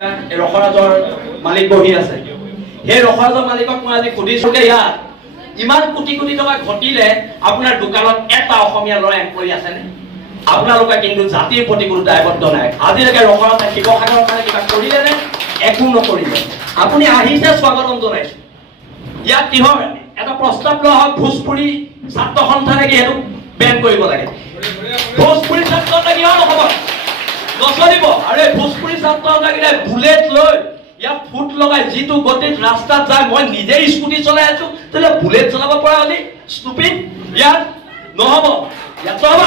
ৰখৰাজৰ মালিক বহি আছে। সেই ৰখৰাজৰ মালিকক মই আজি সুধিছো যে ইয়াত ইমান কোটি কোটি টকা ঘটিলে আপোনাৰ দোকানত এটা অসমীয়া ল'ৰা এমপ্লয়ী আছেনে? আপোনালোকে কিন্তু জাতিৰ প্ৰতি কোনো দায়বদ্ধ নাই। আজিলৈকে ৰখৰাজে শিৱসাগৰৰ কাৰণে কিবা কৰিলেনে? একো নকৰিলে। আপুনি আহিছে, স্বাগতম জনাইছো। ইয়াত কিহৰ এটা প্ৰস্তাৱ লোৱা হওক, ভোজপুৰী ছাত্ৰ সন্থানে কি সেইটো বেন কৰিব লাগে। ভোজপুৰী ছাত্ৰ কিয় নহ'ব? নচলিব। আৰু এই ভোজপুৰী ছাত্ৰ লাগিলে বুলেট লৈ ইয়াত ফুট লগাই যিটো গতিত ৰাস্তাত যায়, মই নিজে স্কুটি চলাই আছো, তেতিয়াহ'লে বুলেট চলাব পৰা হ'লে ষ্টুপিড ইয়াত নহ'ব, ইয়াত নহ'ব।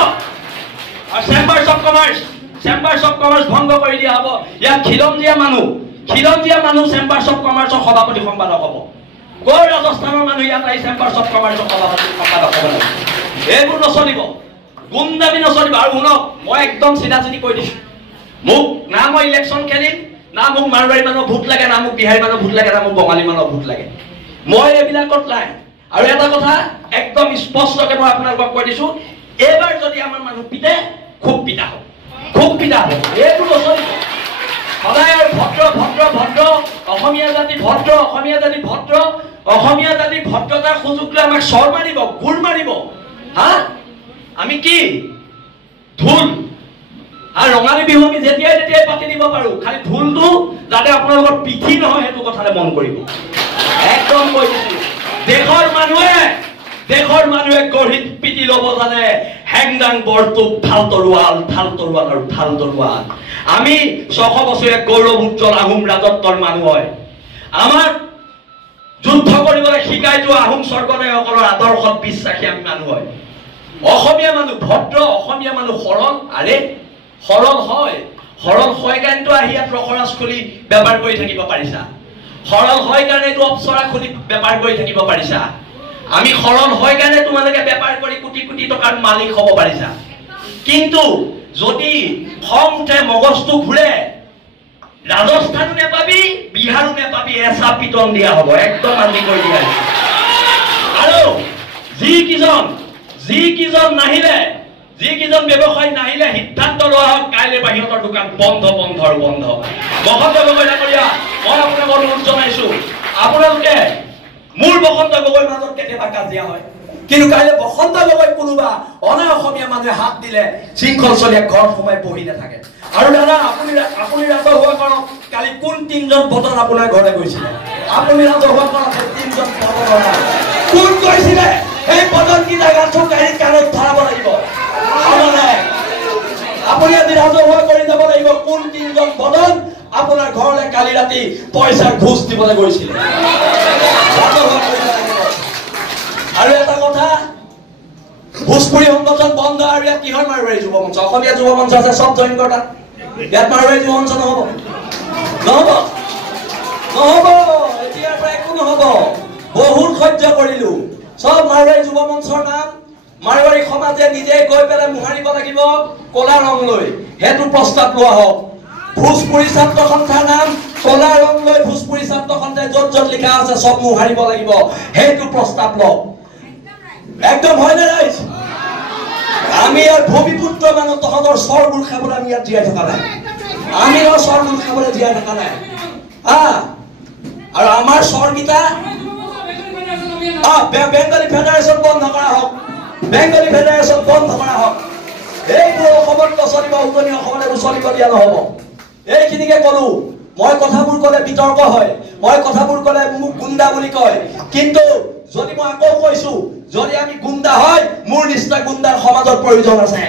আৰু চেম্বাৰ্ছ অফ কমাৰ্চ ভংগ কৰি দিয়া হ'ব। ইয়াত খিলঞ্জীয়া মানুহ চেম্বাৰ্ছ অফ কমাৰ্চৰ সভাপতি সম্পাদক হ'ব। কৰ ৰাজস্থানৰ মানুহ ইয়াত আহি চেম্বাৰ্ছ অফ কমাৰ্চৰ সভাপতি সম্পাদক হ'ব লাগে। এইবোৰ নচলিব, গুণ্ডামি নচলিব। আৰু শুনক, মই একদম চিধা চিধি কৈ দিছো, মোক না মই ইলেকশ্যন খেলিম, না মোক মাৰোৱাৰী মানুহৰ ভোট লাগে, না মোক বিহাৰী মানুহৰ ভোট লাগে, না মোক বঙালী মানুহৰ ভোট লাগে। মই এইবিলাকত নাই। আৰু এটা কথা একদম স্পষ্টকে মই আপোনালোকক কৈ দিছো, এইবাৰ যদি আমাৰ মানুহ পিতে, খুব পিতা হ'ব, খুব পিতা হ'ব। এইটো নচলিব। সদায় আৰু ভদ্ৰ অসমীয়া জাতি ভদ্ৰ, অসমীয়া জাতি ভদ্ৰতাৰ সুযোগ লৈ আমাক চৰ মাৰিব, গোৰ মাৰিব। হা, আমি কি ঢোল আৰু ৰঙালী বিহু আমি যেতিয়াই পাতি দিব পাৰো, খালি ঢোলটো যাতে আপোনালোকৰ পিঠি নহয় সেইটো কথালে মন কৰিব। একদম কৈ দিছো, দেশৰ মানুহে গঢ়িত পিটি ল'ব জানে হেংদাং বৰটোপ, ঠাল তৰোৱাল আৰু ঠাল তৰোৱাল। আমি 600 বছৰীয়া গৌৰৱ উজ্জ্বল আহোম ৰাজত্বৰ মানুহ হয়। আমাৰ যুদ্ধ কৰিবলৈ শিকাই যোৱা আহোম স্বৰ্গদেউসকলৰ আদৰ্শত বিশ্বাসী আমি মানুহ হয়। অসমীয়া মানুহ ভদ্ৰ, অসমীয়া মানুহ সৰল। আৰে সৰল হয় কাৰণেতো আহি ইয়াত ৰখৰাজ খুলি বেপাৰ কৰি থাকিব পাৰিছা। সৰল হয় কাৰণে এইটো অপচৰা খুলি বেপাৰ কৰি থাকিব পাৰিছা। আমি সৰল হয় কাৰণে তোমালোকে বেপাৰ কৰি কোটি কোটি টকাৰ মালিক হ'ব পাৰিছা। কিন্তু যদি খং উঠে, মগজটো ঘূৰে, ৰাজস্থানো নেপাবি, বিহাৰো নেপাবি, এচা পিটন দিয়া হ'ব। একদম আজি কৈ দিয়া। আৰু যিকেইজন ব্যৱসায়ী নাহিলে সিদ্ধান্ত লোৱা হওক, কাইলৈ বাহিৰৰ দোকান বন্ধ। বসন্ত গগৈ ডাঙৰীয়া, মই আপোনাক অনুৰোধ জনাইছো, আপোনালোকে মোৰ বসন্ত গগৈৰ মাজত কেতিয়াবা কাজিয়া হয়, কিন্তু কাইলৈ বসন্ত গগৈ কোনোবা অনা অসমীয়া মানুহে হাত দিলে শৃংখল চলিয়া ঘৰত সোমাই বহি নাথাকে। আৰু দাদা, আপুনি ৰাজহুৱা কৰক, কালি কোন 3জন ভোটৰ আপোনাৰ ঘৰলৈ গৈছিলে? আপুনি ৰাজহুৱা কৰক, 3জন ভোটৰ কোন গৈছিলে? সেই পদকেইটা গাঁঠো গাড়ীত কাণত ধৰাব লাগিব। আপুনি আজি ৰাজহুৱা কৰি যাব লাগিব, কোন 3জন ভোটৰ আপোনাৰ ঘৰলৈ কালি ৰাতি পইচাৰ ঘোষ দিবলৈ গৈছিলে। আৰু এটা কথা, ভোজপুৰী সংগঠন বন্ধ। আৰু ইয়াত কিহৰ মাৰোৱাৰী যুৱ মঞ্চ? অসমীয়া যুৱ মঞ্চ আছে, চব জইন কৰা। ইয়াত মাৰোৱাৰী যুৱ মঞ্চ নহ'ব। এতিয়াৰ পৰা একো নহ'ব। বহুত সহ্য কৰিলো। চব মাৰোৱাৰী যুৱ মঞ্চৰ নাম মাৰোৱাৰী সমাজে নিজে গৈ পেলাই মোহাৰিব লাগিব ক'লা ৰং লৈ। সেইটো প্ৰস্তাৱ লোৱা হওক। ভোজপুৰী ছাত্ৰ সন্থাৰ নাম ক'লা ৰং লৈ ভোজপুৰী ছাত্ৰ সন্থাই য'ত লিখা আছে চব মোহাৰিব লাগিব। সেইটো প্ৰস্তাৱ লওক। একদম হয়নে ৰাইজ? আমি ইয়াৰ ভূমিপুত্ৰ মানুহ, তহঁতৰ চৰবোৰ খাবলৈ আমি ইয়াত জীয়াই থকা নাই। আৰু আমাৰ চৰকেইটা বেংগলী ফেডাৰেশ্যন বন্ধ কৰা হওক। এইবোৰ অসমত নচলিব, উজনি অসমত এইবোৰ চলিব দিয়া নহ'ব। এইখিনিকে কলো। মই কথাবোৰ ক'লে বিতৰ্ক হয়, মই কথাবোৰ ক'লে মোক গুণ্ডা বুলি কয়। কিন্তু যদি মই আকৌ কৈছো, যদি আমি গুণ্ডা হয়, মোৰ নিচিনা গুণ্ডাৰ সমাজৰ প্ৰয়োজন আছে।